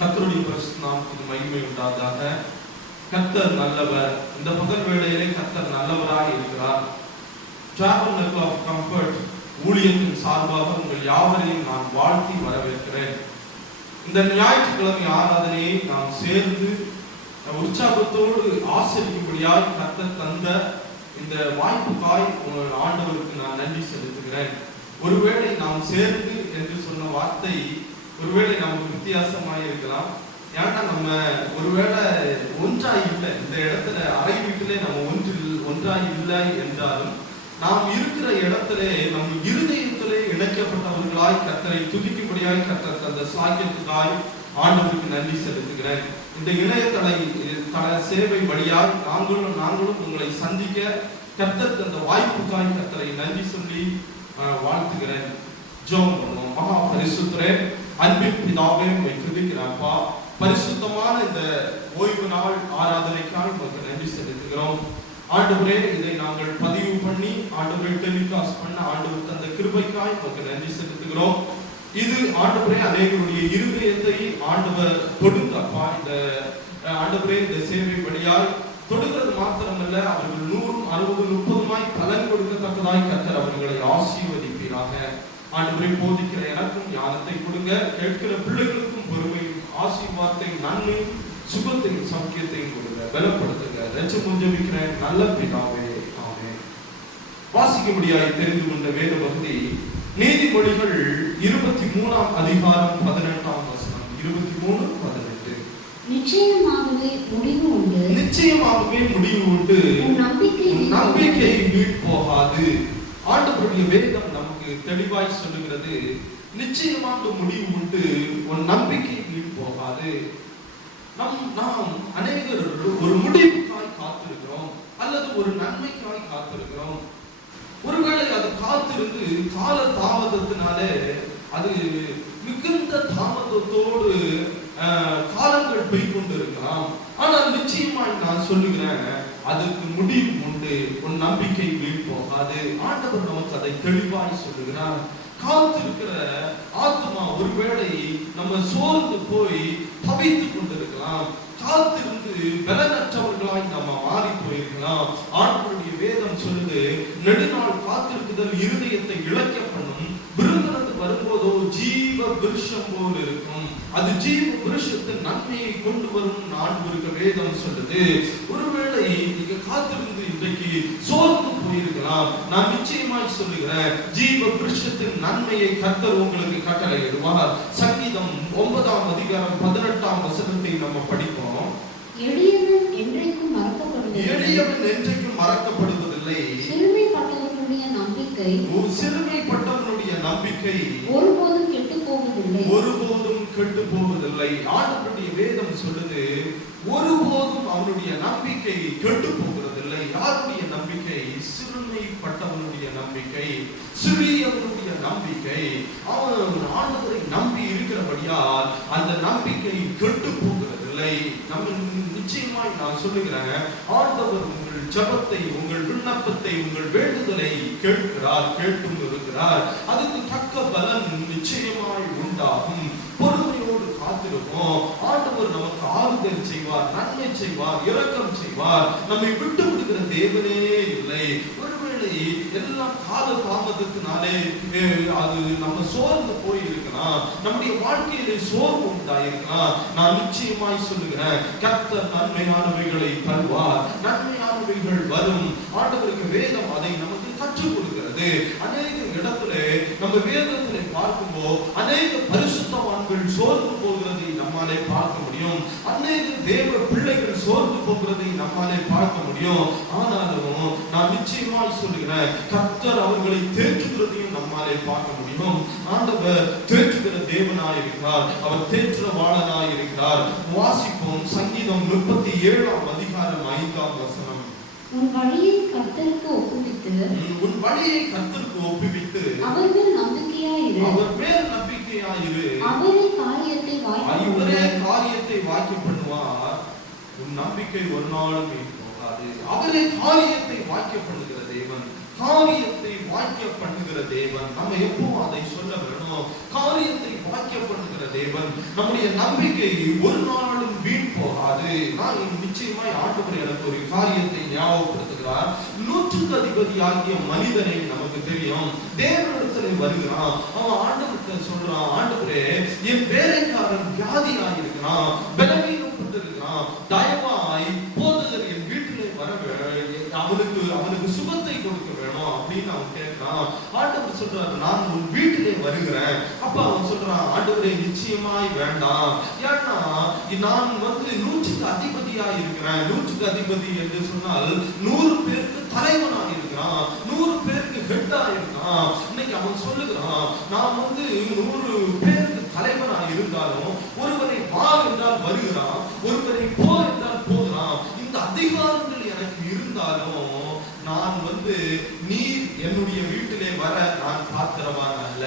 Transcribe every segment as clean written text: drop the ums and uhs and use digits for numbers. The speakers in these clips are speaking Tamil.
கர்த்தருடைய பரிசுத்த நாமத்துக்கு மகிமை உண்டாவதாக. கர்த்தர் நல்லவர். இந்த பகல் வேளையிலே கர்த்தர் நல்லவராய் இருக்கிறார். Tabernacle of Comfort ஊழியத்தின் சார்பாக உங்கள் யாவரையும் நான் வாழ்த்தி வரவேற்கிறேன். இந்த ஞாயிற்றுக்கிழமை ஆராதனையை நாம் சேர்ந்து உற்சாகத்தோடு ஆசரிக்கும்படியாய் கர்த்தர் தந்த இந்த வாய்ப்புக்காய் ஆண்டவருக்கு நான் நன்றி செலுத்துகிறேன். ஒருவேளை நாம் சேர்ந்து என்று சொன்ன வார்த்தை ஒருவேளை நமக்கு வித்தியாசமாக இருக்கலாம். ஏன்னா நம்ம ஒருவேளை ஒன்றாய் இல்லை, இந்த இடத்துல அறை வீட்டிலே நம்ம ஒன்றாய் இல்லை என்றாலும் நாம் இருக்கிற இடத்திலே நம் இருதயத்திலே இணைக்கப்பட்டவர்களாய் கர்த்தரை துதிக்கும்படியாய் கர்த்தர் தந்த சாக்கியத்துக்காய் ஆண்டவருக்கு நன்றி செலுத்துகிறேன். இந்த இணையதள சேவை வழியால் நாங்களும் உங்களை சந்திக்க கர்த்தர் தந்த வாய்ப்புக்காய் கர்த்தரை நன்றி சொல்லி வாழ்த்துகிறேன். ஜெபம் பண்ணுவோம். மகா பரிசுத்தரே, அன்பின் பிதாவே, உம்மை துதிக்கிறப்பா. பரிசுத்தமான இந்த ஓய்வு நாள் ஆராதனைக்காக உங்களுக்கு நன்றி செலுத்துகிறோம். ஆண்டவரே, இதை நாங்கள் பதிவு பண்ணி ஆண்டவரை டெலிகாஸ்ட் பண்ண ஆண்டவர் தந்த கிருபைக்காய் உங்களுக்கு நன்றி செலுத்துகிறோம். இது ஆண்டவரே அநேகருடைய இருதயத்தை ஆண்டவர் தொடுங்கப்பா. இந்த ஆண்டவரே இந்த சேவை வழியால் தொடுகிறது மாத்திரமல்ல, அவர்கள் 100, 60, 30 பலன் கொடுக்கத்தக்கதாய் கர்த்தர் அவர்களை ஆசீர்வதிப்பீராக. ஆண்டவரை போதிக்கிற எனக்கும் ஞானத்தை கொடுங்க, கேட்கிற பிள்ளைகளுக்கும் பொறுமையும் ஆசீர்வாதத்தையும் நன்மையும் சுகத்தையும் சௌக்கியத்தையும் கொடுங்க, பலப்படுத்துங்க. ரட்சம் ஜெபிக்கிறேன் நல்ல பிதாவே, ஆமென். வாசிக்கும்படியாய் தெரிந்து கொண்ட வேத பகுதி நீதிமொழிகள் 23ஆம் அதிகாரம் 18ஆம் வசனம். 23:18. நிச்சயமாகவே முடிவு உண்டு. நிச்சயமாகவே முடிவு உண்டு. நம்பிக்கை வீண் போகாது. ஆண்டவருடைய வேதம் நமக்கு தெளிவாய் சொல்லுகிறது, நிச்சயமாக முடிவு உண்டு, உன் நம்பிக்கை வீண் போகாது. நாம் அநேகர் ஒரு முடிவுக்காய் காத்திருக்கிறோம் அல்லது ஒரு நன்மைக்காய் காத்திருக்கிறோம். ஒருவேளை அது காத்திருந்து கால தாமதத்தினாலே அது மிகுந்த தாமதத்தோடு காலங்கள் போய்கொண்டு இருக்கலாம். ஆனால் நிச்சயமாய் நான் சொல்லுகிறேன், அதுக்கு முடிவு உண்டு, உன் நம்பிக்கை வீண் போகாது. ஆண்டவர் நமக்கு அதை தெளிவாய் சொல்லுகிறார். காத்திருக்கிற ஆத்மா ஒருவேளை நம்ம சோர்ந்து போய் தவித்துக் கொண்டிருக்கலாம், காத்திருந்து பலனற்றவர்களாய் நம்ம மாறி போயிருக்கலாம். ஆண்டவருடைய வேதம் சொல்லுது, நெடுநாள் காத்திருக்குதல் இருதயத்தை இழக்க பண்ணும், விருந்தினது வரும்போதோ ஜீவ விருஷம் போல் இருக்கும், அது ஜீவ விருஷத்தின் நன்மையை கொண்டு வரும் ஆண்டவருக்கு வேதம் சொல்லுது. ஒருவேளை நீங்க காத்திருந்து இன்றைக்கு சோர்ந்து போயிருக்கலாம், நான் நிச்சயமாய் சொல்லுகிறேன், ஜீவ விருஷத்தின் நன்மையை கர்த்தர் உங்களுக்கு கட்டளையிடுவார். சங்கீதம் 9ஆம் அதிகாரம் 18ஆம் வசனத்தை நம்ம படிப்போம். எளியவன் என்றைக்கும் மறக்கப்படுவதில்லை. எளியவன் என்றைக்கும் மறக்கப்படுவதில்லை. சிறுமைப்பட்டவனுடைய நம்பிக்கை ஒருபோதும் கெட்டு போவதில்லை. ஒருபோதும் கெட்டு போவதில்லை. ஆண்டவருடைய வேதம் சொல்லுது, ஒருபோதும் அவனுடைய நம்பிக்கை கெட்டு போகிறதில்லை. யாருடைய நம்பிக்கை? சிறுமைப்பட்டவனுடைய நம்பிக்கை, சிறியவனுடைய நம்பிக்கை. அவன் ஆண்டவரை நம்பி இருக்கிறபடியால் அந்த நம்பிக்கை கெட்டு போகிறதில்லை. நம்ம நிச்சயமாய் நான் சொல்லுகிறேன், ஆண்டவர் உங்கள் ஜெபத்தை, உங்கள் விண்ணப்பத்தை, உங்கள் வேண்டுதலை கேட்கிறார், கேட்டும் இருக்கிறார். அதுக்கு தக்க பலன் நிச்சயமாய் உண்டாகும். பொறுமையோடு காத்திருப்போம். ஆண்டவர் நமக்கு ஆறுதல் செய்வார், நன்மை செய்வார், இரக்கம் செய்வார். நம்மை விட்டு விடுகிற தேவனே இல்லை. ஒருவேளை எல்லாம் கால தாமதத்தினாலே அது நம்ம சோர்ந்து போயிருக்கலாம், நம்முடைய வாழ்க்கையிலே சோர்வு உண்டாயிருக்கலாம். நான் நிச்சயமாய் சொல்லுகிறேன், கர்த்தர் நன்மையானவைகளை தருவார், நன்மையானவைகள் வரும். ஆண்டவருக்கு வேதம் அதை நமக்கு கற்றுக் கொடுக்கிறது. அநேக இடத்துல நம்ம வேதத்திலே பார்க்கும்போது அநேக பரிசுத்தவான்கள் சோர்ந்து போகிறதை நம்மாலே பார்க்க முடியும், அநேக தேவ பிள்ளைகள் சோர்ந்து போகிறதை நம்மாலே பார்க்க முடியும். ஆனாலும் நான் நிச்சயமாய் சொல்லுகிறேன், கர்த்தர் அவர்களை தேற்றுகிறதையும் நம்மாலே பார்க்க முடியும். ஆண்டவர் தேற்றுகிற தேவனாய் இருக்கிறார், அவர் தேற்றவாளனாய் இருக்கிறார். வாசிப்போம். சங்கீதம் 37ஆம் அதிகாரம் 5ஆம் வசனம். உன் வழியை கர்த்தருக்கு ஒப்புவித்து, உன் வழியை கர்த்தருக்கு ஒப்புவித்து, அவர் மேல் நம்பிக்கையாயிரு, அவர் மேல் நம்பிக்கையாயிரு, அவரே காரியத்தை வாய்க்க பண்ணுவார். உன் நம்பிக்கை ஒரு நாளும் வீண் போகாது. அவரே காரியத்தை வாய்க்க பண்ணுகிற தேவன், காரியத்தை வாய்க்க பண்ணுகிற தேவன். நம்ம எப்பவும் அதை சொல்ல வேணும், காரியத்தை வாய்க்க பண்ணுகிற தேவன். நம்முடைய நம்பிக்கை ஒரு நாளும் வீண் போகாது. நான் நிச்சயமாய் ஆண்டவர் எனக்கு ஒரு காரியத்தை ஞாபகப்படுத்துகிறார். 100க்கு அதிபதியாகிய மனிதனை நமக்கு தெரியும். தேவனிடத்தில் வருகிறான். அவன் ஆண்டவர்கிட்ட சொல்றான், ஆண்டவரே என் வேலைக்காரன் வியாதியாக இருக்கிறான், பலவீனப்பட்டு இருக்கிறான், தயவாய் போதகர் என் வீட்டிலே வர அவனுக்கு சுகத்தை கொடுக்க வேணும் அப்படின்னு அவன் கேட்கிறான். ஆண்டவர் சொல்றாரு, நான் உன் வீட்டிலே வருகிறேன். அப்ப அவன் சொல்றான், ஆண்டவரே நிச்சயமாய் வேண்டாம். ஏன்னா நான் 100க்கு அதிபதியா இருக்கிறேன். 100க்கு அதிபதி என்று சொன்னால் 100 பேருக்கு தலைவனா இருக்கிறான், 100 பேருக்கு ஹெட்டா இருக்கான். இன்னைக்கு அவன் சொல்லுகிறான், நான் 100 பேருக்கு தலைவனா இருந்தாலும் ஒருவரை வா என்றால் வருகிறான், ஒருவரை போ என்றால் போகிறான். இந்த அதிகாரங்கள் எனக்கு இருந்தாலும் நான் நீர் என்னுடைய வீட்டிலே வர நான் பாத்திரவான் அல்ல.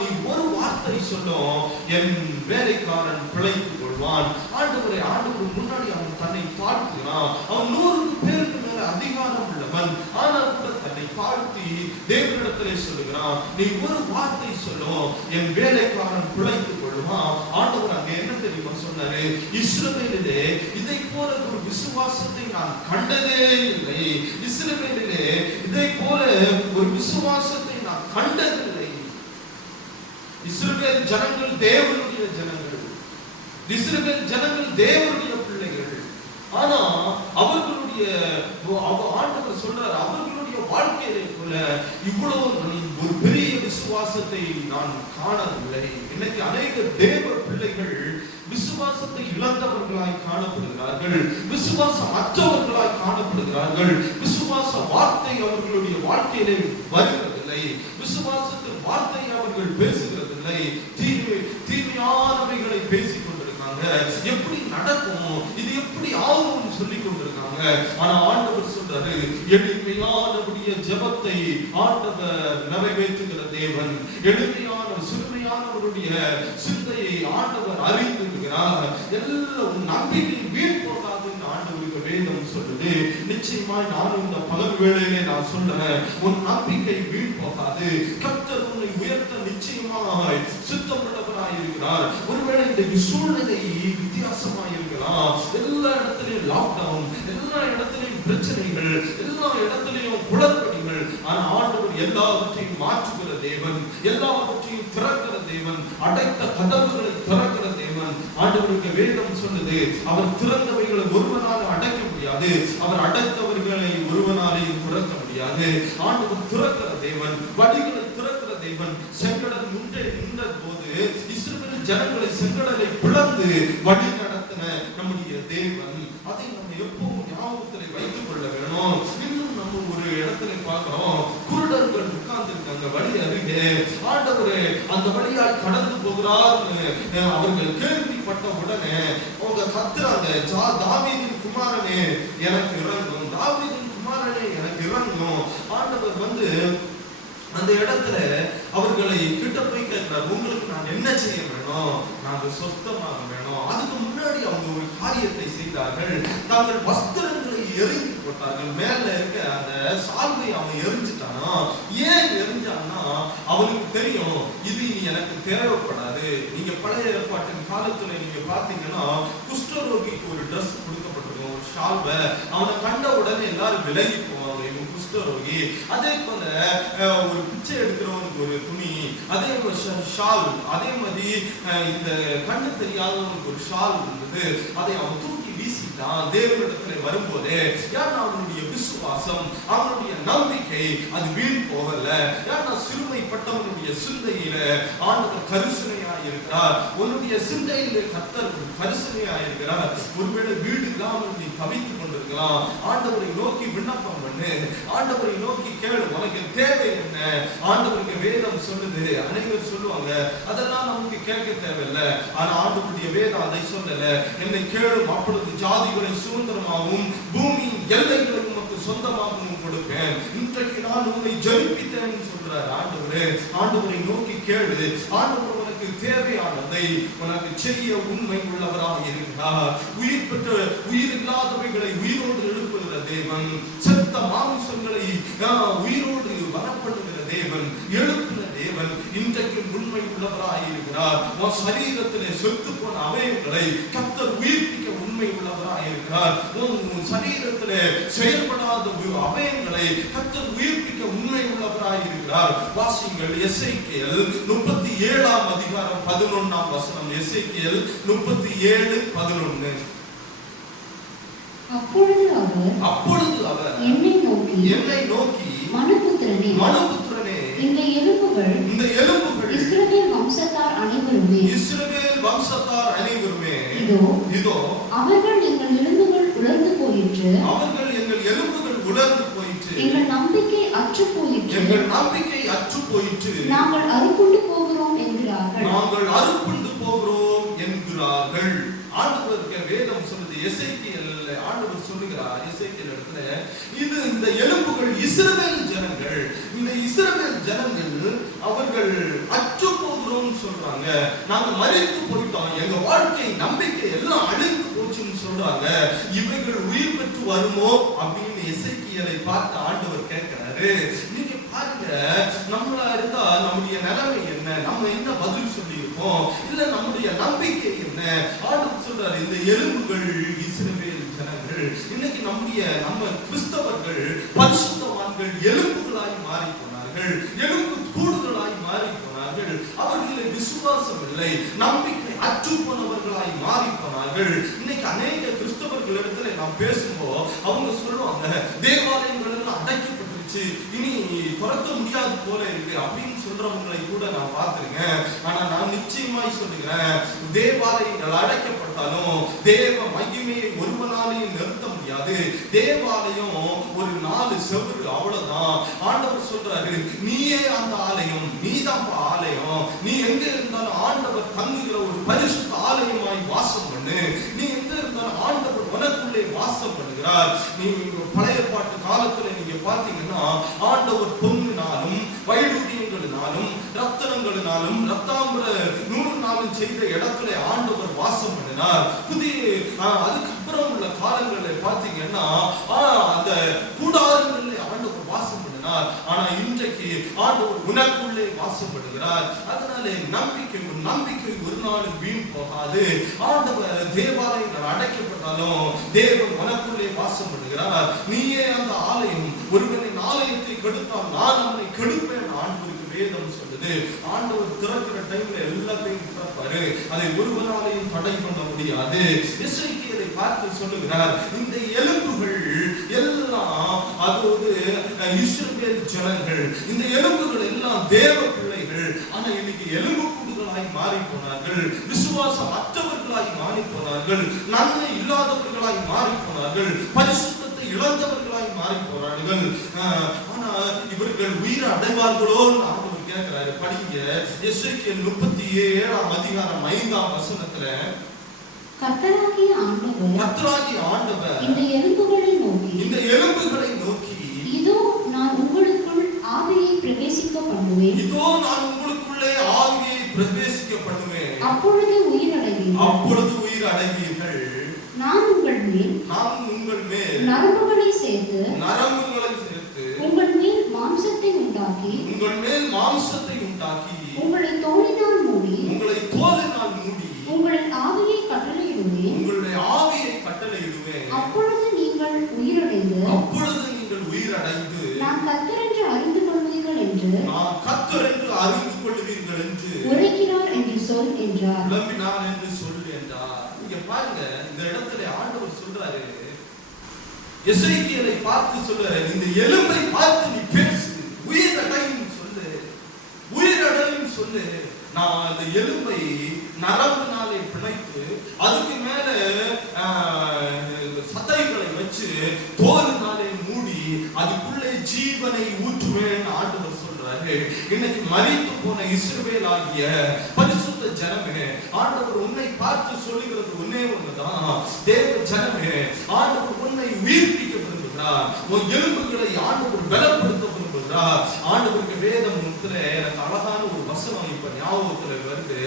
நீ ஒரு வார்த்தை சொல்லும், என் வேலைக்காரன் பிழைத்துக் கொள்வான். ஆண்டவர் முன்னாடி அவன் தன்னை தாழ்த்துகிறான். அவன் 100 பேருக்கு மேல அதிகாரம் உள்ளவன். ஆனால் கூட தன்னை தாழ்த்தி தேவனிடத்திலே சொல்லுகிறான், நீ ஒரு வார்த்தை சொல்லும், என் வேலைக்காரன் பிழைத்துக் கொள்வான். ஆண்டவர் அங்க என்ன தெரியுமா சொன்னாரு, இஸ்ரவேலிலே இதை போல ஒரு விசுவாசத்தை நான் கண்டதே இல்லை. இஸ்ரவேலிலே இதை போல ஒரு விசுவாசத்தை நான் கண்டதில்லை. இஸ்ரவேல் ஜனங்கள் தேவனுடைய ஜனங்கள், இஸ்ரவேல் ஜனங்கள் தேவனுடைய பிள்ளைகள். ஆனா அவர்களுடைய ஆண்டவர் சொல்றார், அவர்களுடைய வாழ்க்கையிலே போல இவ்வளவு ஒரு பெரிய விசுவாசத்தை நான் காணவில்லை. இன்னைக்கு அநேக தேவ பிள்ளைகள் விசுவாசத்தை இழந்தவர்களாய் காணப்படுகிறார்கள், விசுவாசம் அற்றவர்களாய் காணப்படுகிறார்கள். விசுவாச வார்த்தை அவர்களுடைய வாழ்க்கையிலே வருகிறதில்லை, விசுவாசத்தின் வார்த்தை அவர்கள் பேசுகிறதில்லை, தீமையானவைகளை பேசிக் கொண்டிருக்காங்க. எப்படி நடக்கும், இது எப்படி ஆகும் சொல்லிக் கொண்டிருக்காங்க. ஆனா ஆண்டவர் சொல்றாரு, எளிமையானவருடைய ஜெபத்தை ஆண்டவர் நிறைவேற்றுகிற தேவன். எளிமையான சிறுமையானவருடைய சிந்தையை ஆண்டவர் அறிந்திருக்கிறார். எல்லாம் நம்பிக்கை வீண் போகாதுன்னு ஆண்டவருக்கு வேதம் சொல்லுது. நிச்சயமாய் நானும் இந்த பகல் வேளையிலே நான் சொல்றேன், உன் நம்பிக்கை வீண் போகாது. கர்த்தர் உன்னை உயர்த்த நிச்சயமாய் சித்தமுள்ளவராய் இருக்கிறார். ஒருவேளை இந்த சூழ்நிலை வித்தியாசமாய் இருக்கலாம். எல்லா இடத்திலையும் லாக்டவுன், எல்லா இடத்திலையும் பிரச்சனைகள், எல்லா இடத்திலையும் குளறுபடிகள். ஆனா ஆண்டவர் எல்லாவற்றையும் மாற்றுகிற தேவன், எல்லாவற்றையும் திறக்கிற தேவன், அடைத்த கதவுகளை திறக்கிற தேவன். ஆண்டவருக்கு வேதம் சொல்லுது, அவர் திறந்தவைகளை ஒருவனால அடைக்க முடியாது, அவர் அடைத்தவர்களை ஒருவனாலையும் திறக்க முடியாது. ஆண்டவர் திறக்கிற தேவன், வழிகளை திறக்கிற தேவன். செங்கடல் முன்னே நின்ற போது இஸ்ரவேல் ஜனங்களை செங்கடலை பிளந்து வழி நடத்தின நம்முடைய தேவன். அதை நம்ம எப்பவும் ஞாபகத்தில் வைத்துக் கொள்ள வேணும். இன்னும் நம்ம ஒரு இடத்துல பார்க்கிறோம், குருடர்கள் உட்கார்ந்து இருக்காங்க வழி அருகே. ஆண்டவரே அந்த வழியால் கடந்து போகிறார் அவர்கள் கேள்விப்பட்ட உடனே அவங்க கத்துறாங்க, தாவீதின் குமாரனே எனக்கு இறங்கும், தாவீதின் குமாரனே எனக்கு இறங்கும். ஆண்டவர் அந்த இடத்துல அவர்களை கிட்ட போய் கேட்கிறார், உங்களுக்கு நான் என்ன செய்ய வேணும், நாங்கள் சொஸ்தமாக வேணும். அதுக்கு முன்னாடி அவங்க ஒரு காரியத்தை செய்தார்கள். தாங்கள் வஸ்திரங்களை எரிந்து போட்டார்கள். மேல இருக்க அந்த சால்வை அவன் எரிஞ்சுட்டானா. ஏன் எரிஞ்சான்னா அவனுக்கு தெரியும், இது இனி எனக்கு தேவைப்படாது. நீங்க பழைய ஏற்பாட்டின் காலத்துல நீங்க பாத்தீங்கன்னா குஷ்டரோகிக்கு ஒரு ட்ரெஸ் கொடுக்கப்பட்டிருக்கும், ஒரு ஷால்வை. அவனை கண்ட உடனே எல்லாரும் விலகி போவாங்க, இவன் குஷ்டரோகி. அதே போல ஒரு பிச்சை எடுக்கிறவனுக்கு ஒரு துணி, அதே ஷால், அதே மாதிரி இந்த கண்ணு தெரியாதவனுக்கு ஒரு ஷால் இருந்தது. அதை அவன் தூக்கி வீசிட்டான். தேவனிடத்துல வரும்போதே யார் அவனுடைய விசுவாசம், அவனுடைய நம்பிக்கை அது வீண் போகல. யார் சிறுமைப்பட்டவனுடைய சிந்தையில ஆண்டவர் கரிசனையாய் இருக்கிறார். உன்னுடைய சிந்தையில கர்த்தர் கரிசனையாய் இருக்கிறார். ஒருவேளை வீடு இல்லாமல் நீ தவித்துக் கொண்டிருக்கலாம். ஆண்டவரை நோக்கி விண்ணப்பம் பண்ணு, ஆண்டவரை நோக்கி கேளு, உனக்கு தேவை என்ன. ஆண்டவருக்கு வேதம் சொல்லுது. அனைவரும் சொல்லுவாங்க, அதெல்லாம் நமக்கு கேட்க தேவையில்லை. ஆனா ஆண்டவருடைய வேதம் அதை சொல்லல. என்னை கேளும், அப்பொழுது ஜாதிகளை சுதந்திரமாகவும் பூமியின் எல்லைகளை உமக்கு சொந்தமாகவும் கொடுப்பேன். இன்றைக்கு நான் உன்னை ஜெயிப்பித்தேன் சொல்றார் ஆண்டவரே. ஆண்டவரை நோக்கி கேளு. ஆண்டவர் உனக்கு தேவையானதை உனக்கு செய்ய உண்மை உள்ளவராக இருக்கிறார். உயிர் பெற்ற உயிர் இல்லாதவைகளை உயிரோடு எழுப்புகிற தேவன், செத்த மாமிசங்களை உயிரோடு வரப்படுகிற தேவன், எழுப்புகிற தேவன். இன்றைக்கு உண்மை உள்ளவராய் இருக்கிறார். உன் சரீரத்திலே செத்து போன அவயங்களை கர்த்தர் உயிர்ப்பிக்க உண்மை உள்ளவராய் இருக்கிறார். உன் சரீரத்திலே செயல்படாத அவயங்களை கர்த்தர் உயிர்ப்பிக்க உண்மை உள்ளவராய் இருக்கிறார். வாசிங்கள் எசேக்கியேல் 37:11. எசேக்கியேல் 37:11. அப்பொழுது அவர் என்னை நோக்கி மனுபுத்திரனே, இந்த எலும்புகள் இஸ்ரவேல் வம்சத்தார் அனைவருமே இதோ அவர்கள் எங்கள் எலும்புகள் உலர்ந்து போயிற்று, எங்கள் நம்பிக்கை அற்று போயிற்று, நாங்கள் அறுப்புண்டு போகிறோம் என்கிறார்கள். ஆண்டவருக்கு வேதம் சொல்லுது, எசேக்கியேல் ஆண்டவர் சொல்லுகிறார் எசேக்கியேல் இடத்துல, இது இந்த எலும்புகள் இஸ்ரவேல் ஜனங்கள், இந்த இஸ்ரவேல் ஜனங்கள் அவர்கள் அற்று போகிறோம் சொல்றாங்க, நாங்க மரித்து போயிட்டோம், எங்க வாழ்க்கை நம்பிக்கை எல்லாம் அழிந்து போச்சுன்னு சொல்றாங்க, இவைகள் உயிர் பெற்று வருமோ அப்படின்னு எசேக்கியேலை பார்த்து ஆண்டவர் கேட்கிறாரு. நீங்க பாருங்க, நம்மளா இருந்தா நம்முடைய நிலைமை என்ன, நம்ம என்ன பதில் சொல்லியிருப்போம், இல்ல நம்முடைய நம்பிக்கை என்ன? ஆண்டவர் சொல்றாரு, இந்த எலும்புகள் இஸ்ரவேல் ஜனங்கள். இன்னைக்கு நம்ம கிறிஸ்தவர்கள் பரிசுத்தவான்கள் எலும்புகளாய் மாறி போனார்கள், எலும்பு கூடுதலாய் மாறி போனார்கள். அவர்களில் விசுவாசம் இல்லை, நம்பிக்கை அற்று போனவர்களாய் மாறி போனார்கள். இன்னைக்கு அநேக கிறிஸ்தவர்கள் இடத்துல நாம் பேசும்போது அவங்க சொல்லுவாங்க, தேவாலயங்கள் எல்லாம் அடைக்கப்பட்டுருச்சு, இனி துறக்க முடியாது போல இருக்கு அப்படின்னு சொல்றவங்களை கூட நான் பார்த்திருக்கேன். ஆனா நான் நிச்சயமாய் சொல்லுகிறேன், தேவாலயங்கள் அடைக்கப்பட்டாலும் தேவ மகிமையை ஒருவனாலையும் நிறுத்த முடியாது. தேவாலயம் ஒரு 4 செவுரு, அவ்வளவுதான். ஆண்டவர் சொல்றாரு, நீயே அந்த ஆலயம், நீதான் ஆலயம், நீ எங்க இருந்தாலும் ஆண்டவர் தங்குகிற ஒரு பரிசுத்த ஆலயமாய் வாசம் பண்ணு, நீ எங்க இருந்தாலும் ஆண்டவர் உனக்குள்ளே வாசம் பண்ணுகிறார். நீங்க பழைய பாட்டு காலத்துல நீங்க பாத்தீங்கன்னா ஆண்டவர் பொன்னினாலும் வைடூரியங்களினாலும் ரத்தனங்களினாலும் ரத்தாம்பர நூலினாலும் செய்த இடத்துல ஆண்டவர் வாசம் பண்ணினார். அதுக்கப்புறம் உள்ள காலங்களில் பாத்தீங்கன்னா அந்த கூடாரங்களில் ஆண்டவர் வாசம் பண்ணினார். ஆனா இன்றைக்கு ஆண்டவர் உனக்குள்ளே வாசம் பண்ணுகிறார். அதனால நம்பிக்கை ஒரு நாள் வீண் போகாது. ஆண்டவர் தேவாலயங்கள் அடைக்கப்பட்டாலும் தேவன் உனக்குள்ளே வாசம் பண்ணுகிறார். நீயே அந்த ஆலயம். ஒருவனின் ஆலயத்தை கெடுத்தால் நான் அவனை கெடுப்பேன் ஆண்டவருக்கு வேதம் சொல்லுது. ஆண்டவர் திறக்கிற டைம்ல எல்லாத்தையும் திறப்பாரு, அதை ஒருவராலையும் தடை பண்ண முடியாது. எசேக்கியேலை பார்த்து சொல்லுகிறார், இந்த எலும்புகள் எல்லாம் அதோடு இஸ்ரவேல் ஜனங்கள், இந்த எலும்புகள் எல்லாம் தேவ பிள்ளைகள். ஆனா இன்னைக்கு எலும்பு கூடுதலாய் மாறி போனார்கள், விசுவாசம் அற்றவர்களாய் மாறி போனார்கள், நன்மை இல்லாதவர்களாய் மாறி போனார்கள், பரிசுத்தத்தை இழந்தவர்களாய் மாறி போனார்கள். ஆனா இவர்கள் உயிர் அடைவார்களோ ஆண்டவர் கேட்கிறாரு. படிங்க எசேக்கியேல் 37:5. கர்த்தராகிய ஆண்டவர் இந்த எலும்புகளை நோக்கி இதோ நான் உங்களுக்குள் ஆவியை பிரவேசிக்க பண்ணுவேன், அப்பொழுது உயிர் அடைவீர்கள், நான் உங்கள் மேல் நரம்புகளை சேர்த்து உங்கள் மேல் மாம்சத்தை உண்டாக்கி உங்களை தோலினால் மூடி உங்களின் ஆவியை கட்டளையிடுவேன், அப்பொழுது நீங்கள் உயிரடைந்து நான் கர்த்தர் என்று அறிந்து கொள்வீர்கள் என்று உரைக்கிறார் என்று சொல் என்றார். இங்க பாருங்க, இந்த இடத்துல ஆண்டவர் சொல்றாரு, எசேக்கியேலை பார்த்து சொல்றாரு, இந்த எலும்பை பார்த்து நீ பேசு, உயிரடைன்னு சொல்லு. நான் அந்த எலும்பை நரம்பினாலே பிணைத்து அதுக்கு மேல சதைகளை வச்சு தோலினாலே மூடி அதுக்குள்ளே ஜீவனை ஊற்றுவேன் ஆண்டவர் சொல்றாரு. இன்னைக்கு மரித்து போன இஸ்ரவேல் ஆகிய பரிசுத்த ஜனமே, ஆண்டவர் உன்னை பார்த்து சொல்லுகிறது ஒன்னே ஒண்ணுதான், தேவ ஜனமே, ஆண்டவர் உன்னை உயிர்ப்பிக்க விரும்புகிறார், உன் எலும்புகளை ஆண்டவர் பலப்படுத்த விரும்புகிறார். ஆண்டவருக்கு வேதம் எனக்கு அழகான ஒரு வசனம் இப்ப ஞாபகத்துல வருது.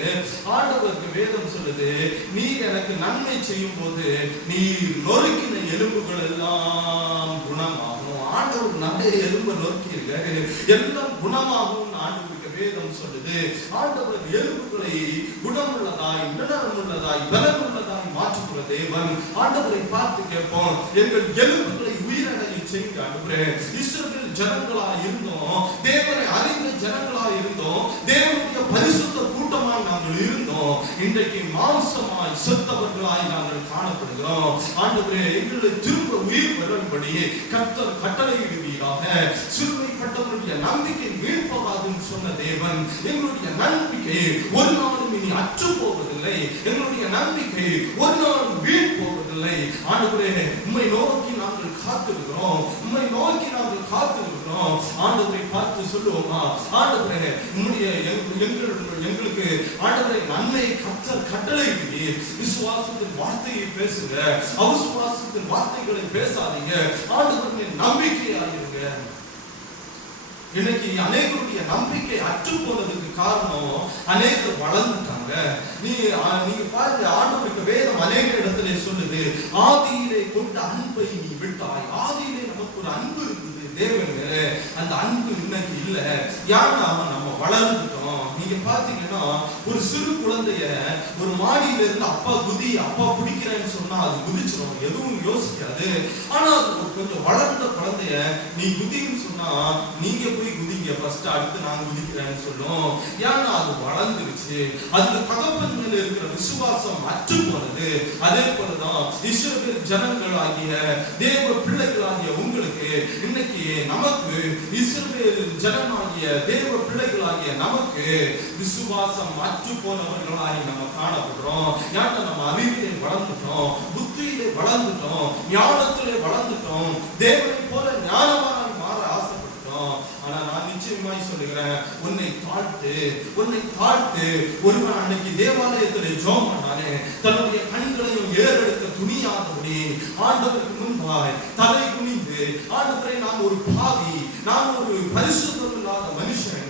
ஆண்டவருக்கு வேதம் சொல்லுது, நீ எனக்கு நன்மை செய்யும் போது நீ நொறுக்கின எலும்புகள் எல்லாம் குணமாகும். ஆண்டவர் நிறைய எலும்பை நொறுக்கி இருக்காரு, எல்லாம் குணமாகும் ஆண்டவருக்கு வேதம் சொல்லுது. ஆண்டவர் எலும்புகளை குணமுள்ளதாய் நலமுள்ளதாய் பலமுள்ளதாய் மாற்றுகிற தேவன். ஆண்டவரை பார்த்து கேட்போம், எங்கள் எலும்புகளை உயிரடைய செய்யுங்க ஆண்டவரே. இஸ்ரவேல் ஜனங்களாய் இருந்தோம், தேவனை அறிந்த ஜனங்களாய் இருந்தோம், தேவனுடைய பரிசுத்த கூட்டமாய் நாங்கள் இருந்தோம். இன்றைக்கு மாம்சமாய் செத்தவர்களாய் நாங்கள் காணப்படுகிறோம். ஆண்டவரே, எங்களை திரும்ப உயிர் பெறும்படி கர்த்தர் கட்டளையிடுவீராக. சிலுவைப்பட்டவருடைய நம்பிக்கை வீழ்ப்பதாகும் சொன்ன தேவன், எங்களுடைய நம்பிக்கை ஒரு நாளும் இனி அற்று போவதில்லை. எங்களுடைய நம்பிக்கை ஒரு நாளும் வீண் போவதில்லை. ஆண்டவரே, உம்மை நோக்கி நாங்கள் காத்திருக்கிறோம், உம்மை நோக்கி நாங்கள் காத்திருக்கிறோம். ஆண்டவரை பார்த்து சொல்லுவோமா, ஆண்டவரே, உம்முடைய எங்களுக்கு ஆண்டவரை நன்மை கர்த்தர் கட்டளையிடுவீ. விசுவாசத்தின் வார்த்தையை பேசுங்க, அவிசுவாசத்தின் வார்த்தைகளை பேசாதீங்க. ஆண்டவருடைய நம்பிக்கையாயிருங்க. இன்னைக்கு அநேகருடைய நம்பிக்கை அற்று போனதுக்கு காரணம், அநேகர் வளர்ந்துட்டாங்க. நீங்க பாருங்க, ஆண்டவருக்கு வேதம் அநேக இடத்துல சொல்லுது, ஆதியிலே கொண்ட அன்பை நீ விட்டாய். ஆதியிலே நமக்கு ஒரு அன்பு இருக்குது தேவன் மேல, அந்த அன்பு இன்னைக்கு இல்ல. ஏன்னா நம்ம வளர்ந்துட்டோம். நீங்க பாத்தீங்கன்னா, ஒரு சிறு குழந்தைய ஒரு மாடியில இருந்து அப்பா குதி, அப்பா பிடிக்கிறேன்னு சொன்னா அது குதிச்சிடும், எதுவும் யோசிக்காது. ஆனா அது கொஞ்சம் வளர்ந்த குழந்தைய நீ குதின்னு சொன்னா, நீங்க போய் குதிங்க ஃபர்ஸ்ட், அடுத்து நான் குதிக்கிறேன்னு சொல்லும். ஏன்னா அது வளர்ந்துருச்சு. அந்த தகப்பன் மேல இருக்கிற விசுவாசம் அற்று போனது. அதே போலதான் இஸ்ரவேல் ஜனங்களாகிய தேவ பிள்ளைகளாகிய உங்களுக்கு இன்னைக்கு, நமக்கு இஸ்ரவேல் ஜனமாகிய தேவ பிள்ளைகளாகிய நமக்கு விசுவாசம் அற்று போனவர்களாய் நம்ம காணப்படுறோம். ஏன்னா நம்ம அறிவிலே வளர்ந்துட்டோம், புத்தியிலே வளர்ந்துட்டோம், ஞானத்திலே வளர்ந்துட்டோம், தேவனை போல ஞானமாய் மாற ஆசைப்பட்டோம். ஆனா நான் நிச்சயமாய் சொல்லுகிறேன், உன்னை தாழ்த்து. ஒருவன் அன்னைக்கு தேவாலயத்திலே ஜெபம் பண்ணானே, தன்னுடைய கண்களையும் ஏறெடுக்க துணியாதபடி ஆண்டவருக்கு முன்பாய் தலை குனிந்து, ஆண்டவரை நான் ஒரு பாவி, நான் ஒரு பரிசுத்தம் இல்லாத மனுஷன்,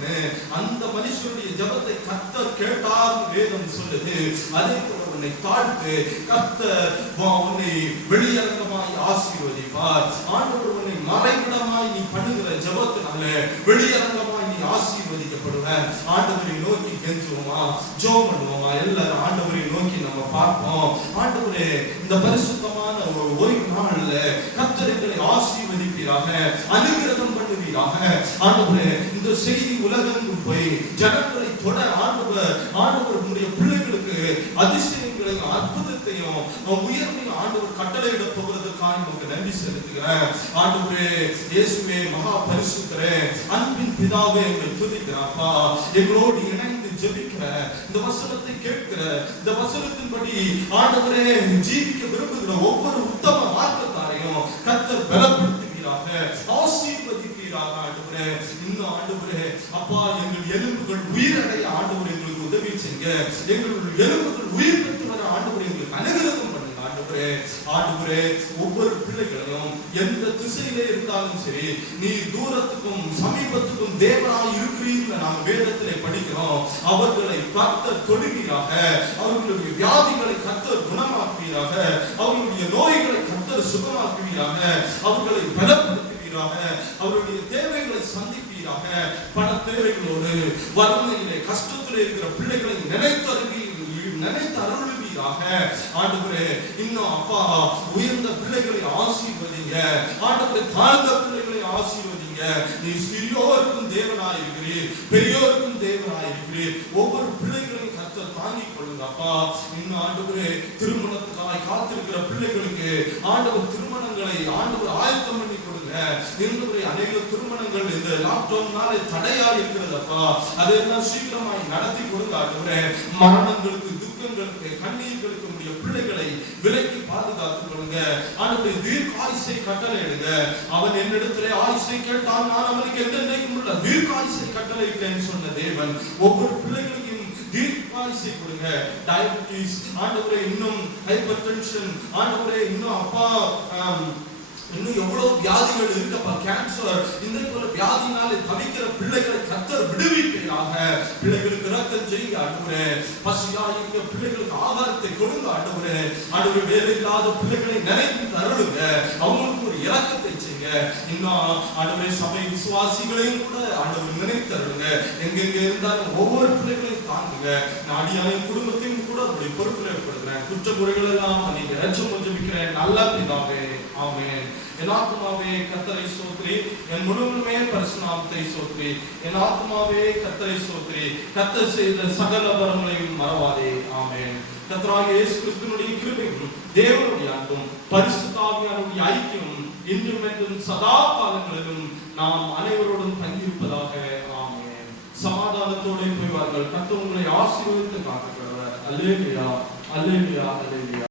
அந்த மனுஷனுடைய ஜெபத்தை கர்த்தர் கேட்டார் வேதம் சொல்லுது. அதே போல உன்னை தாழ்த்து, கர்த்தர் உன்னை வெளியரங்கமாய் ஆசீர்வதிப்பார். ஆண்டவர் உன்னை மறைவிடமாய் நீ பண்ணுகிற ஜெபத்தினால வெளியரங்கமாய் நீ ஆசீர்வதிக்கப்படுவ. ஆண்டவரை நோக்கி கெஞ்சுவோமா, ஜெபம் பண்ணுவோமா? எல்லாரும் ஆண்டவரை நோக்கி நம்ம பார்ப்போம். ஆண்டவரே, இந்த பரிசுத்தமான ஒரு ஓய்வு நாள்ல கர்த்தர் எங்களை ஆசீர்வதிப்பீராக, அனுகிரகம் பண்ணுவீராக. ஆண்டவரே, இந்த செய்தி உலகெங்கும் போய் ஜனங்களை தொட ஆண்டவர் உம்முடைய பிள்ளைகளுக்கு அதிசயங்களையும் அற்புதத்தையும் உயர்வையும் ஆண்டவர் கட்டளையிட போகிறதுக்காக உங்களுக்கு நன்றி செலுத்துகிறேன். ஆண்டவரே, இயேசுவே, மகா பரிசுத்தரே, அன்பின் பிதாவே, உங்களை துதிக்கிறேன். அப்பா, எங்களோடு இணைந்து ஜெபிக்கிற, இந்த வசனத்தை கேட்கிற, இந்த வசனத்தின்படி ஆண்டவரே ஜீவிக்க விரும்புகிற ஒவ்வொரு உத்தம மார்க்கத்தாரையும் கர்த்தர் பலப்படுத்துவீராக, ஆசீர்வதிப்பீராக. ஆண்டவரே, இன்னும் ஆண்டவரே அப்பா, எங்கள் எலும்புகள் உயிரடைய ஆண்டவரே எங்களுக்கு உதவி செய்யுங்க. எங்கள் எலும்புகள் உயிர் பெற்று வர ஆண்டவரே எங்களுக்கு அனுகிரகம் பண்ணுங்க. ஆண்டவரே, ஒவ்வொரு பிள்ளைகளையும் எந்த திசையிலே இருந்தாலும் சரி, நீ தூரத்துக்கும் சமீபத்துக்கும் தேவனாய் இருக்கிறீர்கள் நாங்கள் வேதத்திலே படிக்கிறோம். அவர்களை கர்த்தர் தொடுவீராக, அவர்களுடைய வியாதிகளை கர்த்தர் குணமாக்குவீராக, அவர்களுடைய நோய்களை கர்த்தர் சுகமாக்குவீராக, அவர்களை பலப்படுத்துவீராக, அவருடைய தேவைகளை சந்திப்பீராக. பண தேவைகளோடு வறுமையிலே கஷ்டத்திலே இருக்கிற பிள்ளைகளை நினைத்து அருள்வீராக. ஆண்டவரே, இன்னும் அப்பா, உயர்ந்த பிள்ளைகளை ஆசீர்வதிங்க. ஆண்டவரே, தாழ்ந்த பிள்ளைகளை ஆசீர்வதிங்க. நீ சிறியோருக்கும் தேவனாய் இருக்கிறீர், பெரியோருக்கும் தேவனாய் இருக்கிறீர். ஒவ்வொரு பிள்ளைகளையும் கர்த்தர் தாங்கிக் கொள்ளுங்க அப்பா. இன்னும் ஆண்டவரே, திருமணத்துக்காய் காத்திருக்கிற பிள்ளைகளுக்கு ஆண்டவர் திருமணங்களை ஆண்டவர் ஆயத்தம் பண்ணி கொடுங்க. இன்றைய அநேக திருமணங்கள் இந்த லாக்டவுன்னால தடையா இருக்கிறதப்பா, அதெல்லாம் சீக்கிரமாய் நடத்தி கொடுங்க. ஆண்டவரே, மரணங்களுக்கு, துக்கங்களுக்கு, கண்ணீர்களுக்கு உடைய பிள்ளைகளை விலக்கி பாதுகாத்துக் கொள்ளுங்க. ஆண்டவரே, தீர்க்காயுசை கட்டளையிடுங்க. அவன் என்னிடத்திலே ஆயுசை கேட்டான், நான் அவனுக்கு என்றென்றைக்கும் உள்ள தீர்க்காயுசை கட்டளையிட்டேன்னு சொன்ன தேவன் ஒவ்வொரு பிள்ளைகளுக்கும் தீர்க்காயுசை கொடுங்க. டயபிட்டிஸ் ஆண்டவரே, இன்னும் ஹைப்பர் டென்ஷன் ஆண்டவரே, இன்னும் அப்பா இன்னும் எவ்வளவு வியாதிகள் இருக்கப்பா, கேன்சர் இந்த போல வியாதினாலே தவிக்கிற பிள்ளைகளை கர்த்தர் விடுவிப்பீராக. பிள்ளைகளுக்கு இரக்கம் செய்யுங்க ஆண்டவரே. பசியா இருக்க பிள்ளைகளுக்கு ஆகாரத்தை கொடுங்க ஆண்டவரே. ஆண்டவரே, வேலை இல்லாத பிள்ளைகளை நினைத்து தருளுங்க, அவங்களுக்கு ஒரு இரக்கத்தை செய்யுங்க. இன்னும் ஆண்டவரே, சபை விசுவாசிகளையும் கூட ஆண்டவர் நினைத்தருளுங்க. எங்கெங்க இருந்தாலும் ஒவ்வொரு பிள்ளைகளையும் தாங்குங்க. அடியானின் குடும்பத்தையும் கூட அப்படி பொறுப்பில் ஏற்படுத்துறேன். குற்ற குறைகள் எல்லாம் நீங்க ரட்சம் ஜெபிக்கிறேன் நல்ல பிதாவே, ஆமென். என் ஆத்துமாவே கர்த்தரை ஸ்தோத்திரி, என் முழுவதுமே பரிசுத்த நாமத்தை ஸ்தோத்திரி. என் ஆத்துமாவே கர்த்தரை ஸ்தோத்திரி, கர்த்தர் செய்த சகல வரங்களையும் மறவாதே, ஆமென். கர்த்தராகிய இயேசு கிறிஸ்துவினுடைய கிருபையும் தேவனுடைய அன்பும் பரிசுத்த ஆவியானவருடைய ஐக்கியமும் இன்றும் என்றும் சதா காலங்களிலும் நாம் அனைவரோடும் தங்கியிருப்பதாக, ஆமென். சமாதானத்தோடு போய்வார்கள். கர்த்தர் உங்களை ஆசீர்வதித்து காத்துக்கிறார். அல்லேலூயா, அல்லேலூயா, அல்லேலூயா.